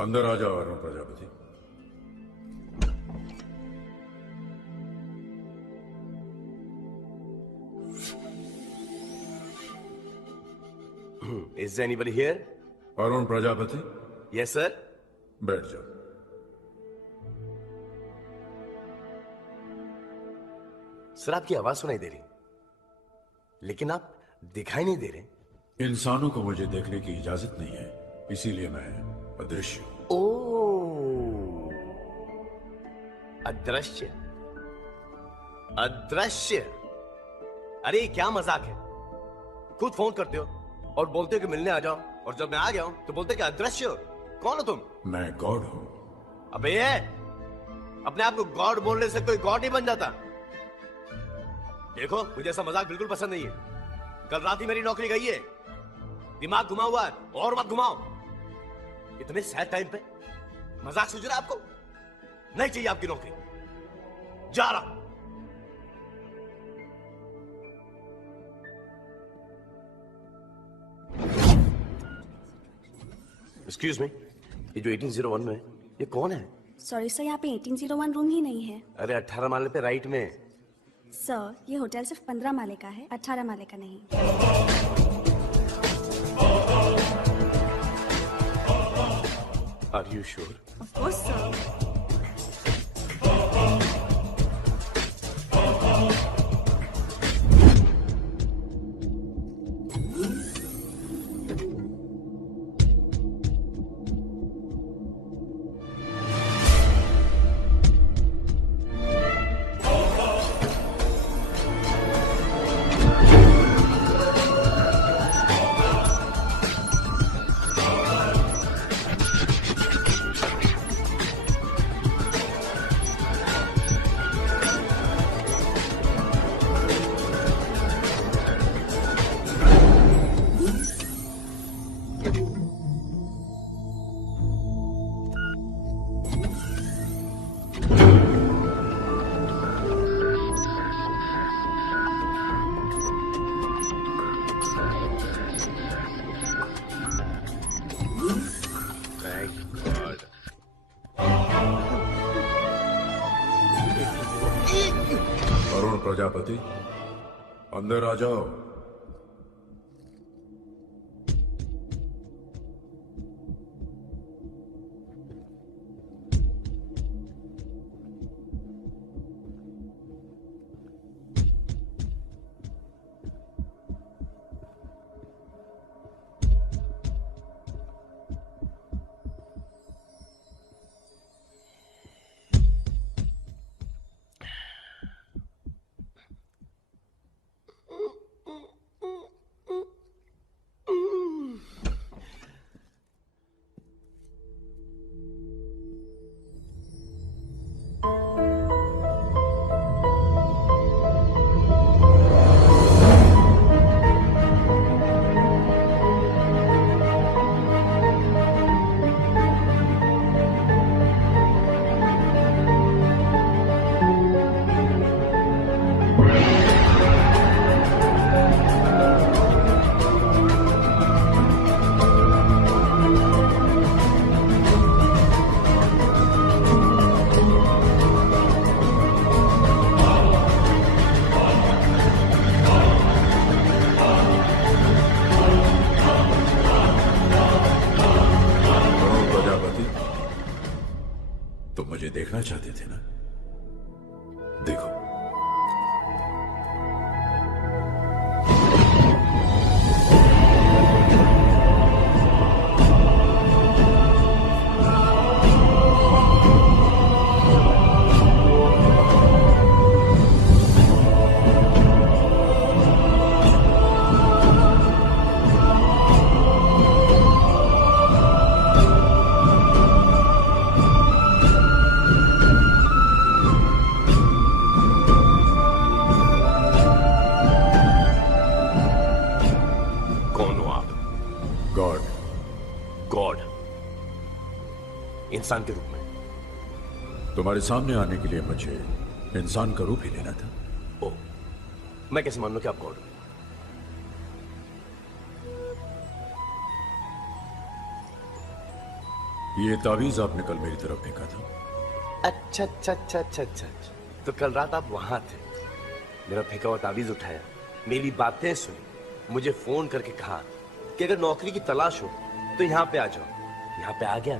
अंदर आ जाओ Arun Prajapati. Is there anybody here? Arun Prajapati. Yes, sir. बैठ जाओ। सर आपकी आवाज सुनाई दे रही, लेकिन आप दिखाई नहीं दे रहे। इंसानों को मुझे देखने की इजाजत नहीं है, इसीलिए मैं अदृश्य हूं। ओह, अदृश्य। अदृश्य। अरे क्या मजाक है, खुद फोन करते हो और बोलते हो कि मिलने आ जाओ, और जब मैं आ गया हूं तो बोलते कि अदृश्य हो। कौन हो तुम? मैं गॉड हूं। अबे ये अपने आप को गॉड बोलने से कोई गॉड नहीं बन जाता। देखो मुझे ऐसा मजाक बिल्कुल पसंद नहीं है। कल रात ही मेरी नौकरी गई है, दिमाग घुमा हुआ है, और मत घुमाओ। इतने सैड टाइम पे मजाक सूझ रहा है आपको? नहीं चाहिए आपकी नौकरी, जा रहा। एक्सक्यूज मी, ये जो 1801 में है, ये कौन है? सॉरी सर, यहाँ पे 1801 रूम ही नहीं है। अरे 18 माले पे राइट में। सर ये होटल सिर्फ 15 माले का है, 18 माले का नहीं। Are you sure? Of course sir. Arun Prajapati, अंदर आ जाओ। तो मुझे देखना चाहते थे ना, देखो। इंसान के रूप में। तुम्हारे सामने आने के लिए मुझे इंसान का रूप ही लेना था। ओ, मैं कैसे मान लूं कि आप गॉड हो? ये तावीज आपने कल मेरी तरफ फेंका था। अच्छा अच्छा अच्छा अच्छा अच्छा अच्छा। तो कल रात आप वहां थे, मेरा फेंका हुआ तावीज उठाया, मेरी बातें सुनी, मुझे फोन करके कहा कि अगर नौकरी की तलाश हो तो यहाँ पे आ जाओ। यहाँ पे आ गया।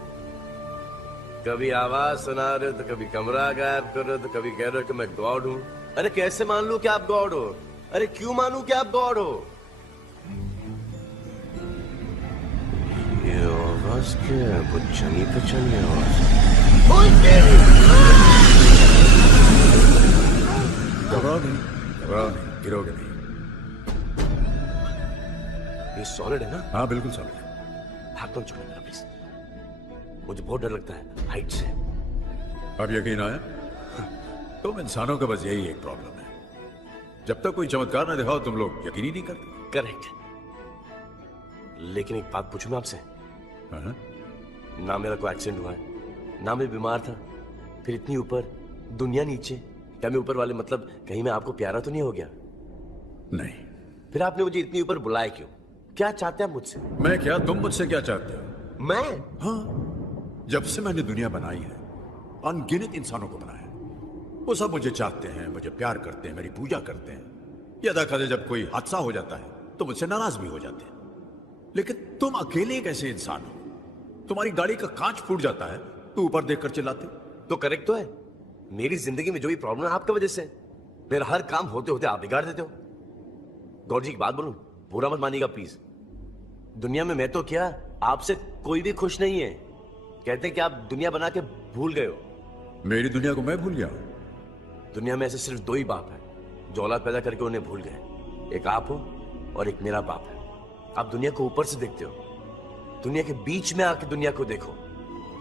कभी आवाज सुना रहे हो तो कभी कमरा गायब कर रहे हो तो कभी कह रहे हो कि मैं गॉड हूं। अरे कैसे मान लूं कि आप गॉड हो? अरे क्यों मानूं कि आप गॉड हो? ये आवाज क्या है? कुछ जानी पहचानी आवाज। घबराओ नहीं, गिरोगे नहीं। ये सॉलिड है ना? हाँ बिल्कुल सॉलिड है। हाथ तो चुका मेरा प्लीज, मुझे बहुत डर लगता है हाइट से। अब यकीन आया? तुम इंसानों का बस यही एक प्रॉब्लम है, जब तक कोई चमत्कार ना दिखाओ तुम लोग यकीन ही नहीं करते। करेक्ट। लेकिन एक बात पूछूं मैं आपसे? हाँ? ना मेरा कोई एक्सीडेंट हुआ है, ना मैं बीमार था, फिर इतनी ऊपर, दुनिया नीचे। क्या मैं ऊपर वाले मतलब कहीं मैं आपको प्यारा तो नहीं हो गया? नहीं। फिर आपने मुझे इतनी ऊपर बुलाया क्यों? क्या चाहते हैं मुझसे? मैं क्या, तुम मुझसे क्या चाहते हो? मैं? हाँ, जब से मैंने दुनिया बनाई है अनगिनत इंसानों को बनाया, वो सब मुझे चाहते हैं, मुझे प्यार करते हैं, मेरी पूजा करते हैं। यदा कदे जब कोई हादसा हो जाता है तो मुझसे नाराज भी हो जाते हैं। लेकिन तुम अकेले एक ऐसे इंसान हो, तुम्हारी गाड़ी का कांच फूट जाता है तो ऊपर देखकर चिल्लाते हो। तो करेक्ट तो है, मेरी जिंदगी में जो भी प्रॉब्लम है आपकी वजह से। मेरा हर काम होते होते आप बिगाड़ देते हो। गौर जी की बात बोलूं, बुरा मत मानिएगा प्लीज। दुनिया में मैं तो क्या, आपसे कोई भी खुश नहीं है। कहते हैं कि आप दुनिया बना के भूल गए हो। मेरी दुनिया को मैं भूल गया? दुनिया में ऐसे सिर्फ दो ही बाप है जो औलाद पैदा करके उन्हें भूल गए। एक आप हो और एक मेरा बाप है। आप दुनिया को ऊपर से देखते हो, दुनिया के बीच में आके दुनिया को देखो।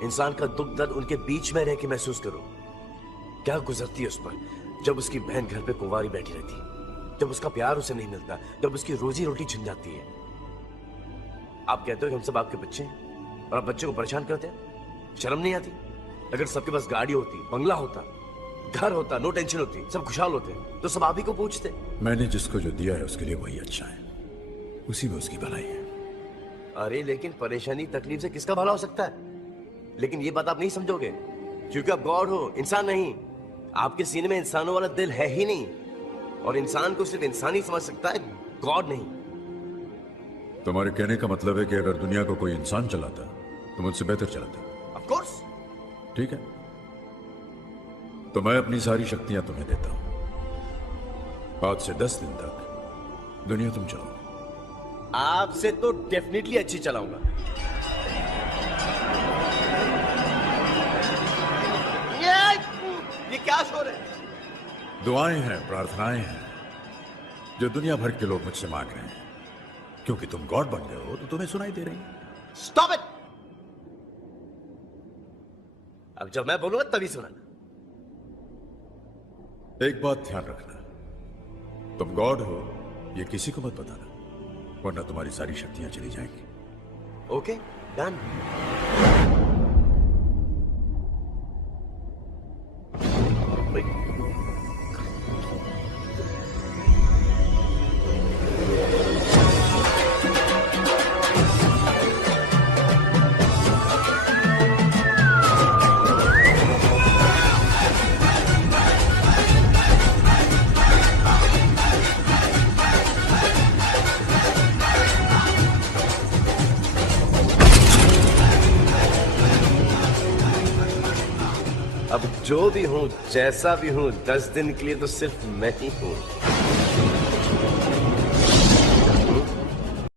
इंसान का दुख दर्द उनके बीच में रह के महसूस करो। क्या गुजरती है उस पर जब उसकी बहन घर पे कुंवारी बैठी रहती है, जब उसका प्यार उसे नहीं मिलता, जब उसकी रोजी रोटी छिन जाती है। आप कहते हो कि हम सब आपके बच्चे हैं और आप बच्चे को परेशान करते हैं। शर्म नहीं आती? अगर सबके पास गाड़ी होती, बंगला होता, घर होता, नो टेंशन होती, सब खुशहाल होते, तो सब आप ही को पूछते। मैंने जिसको जो दिया है उसके लिए वही अच्छा है, उसी में उसकी भलाई है। अरे लेकिन परेशानी तकलीफ से किसका भला हो सकता है? लेकिन ये बात आप नहीं समझोगे क्योंकि आप गॉड हो, इंसान नहीं। आपके सीने में इंसानों वाला दिल है ही नहीं, और इंसान को सिर्फ इंसान ही समझ सकता है, गॉड नहीं। तुम्हारे कहने का मतलब है कि अगर दुनिया को कोई इंसान चलाता तो मुझसे बेहतर चलाता। Of course. ठीक है, तो मैं अपनी सारी शक्तियां तुम्हें देता हूं। आज से 10 दिन तक दुनिया तुम चलाओ। आपसे तो डेफिनेटली अच्छी चलाऊंगा। ये क्या शोर है? दुआएं हैं, प्रार्थनाएं हैं जो दुनिया भर के लोग मुझसे मांग रहे हैं। क्योंकि तुम गॉड बन गए हो तो तुम्हें सुनाई दे रही है। Stop it. अब जब मैं बोलूंगा तभी सुनाना। एक बात ध्यान रखना, तुम गॉड हो ये किसी को मत बताना, वरना तुम्हारी सारी शक्तियां चली जाएंगी। Okay done. अब जो भी हूं, जैसा भी हूं, 10 दिन के लिए तो सिर्फ मैं ही हूं।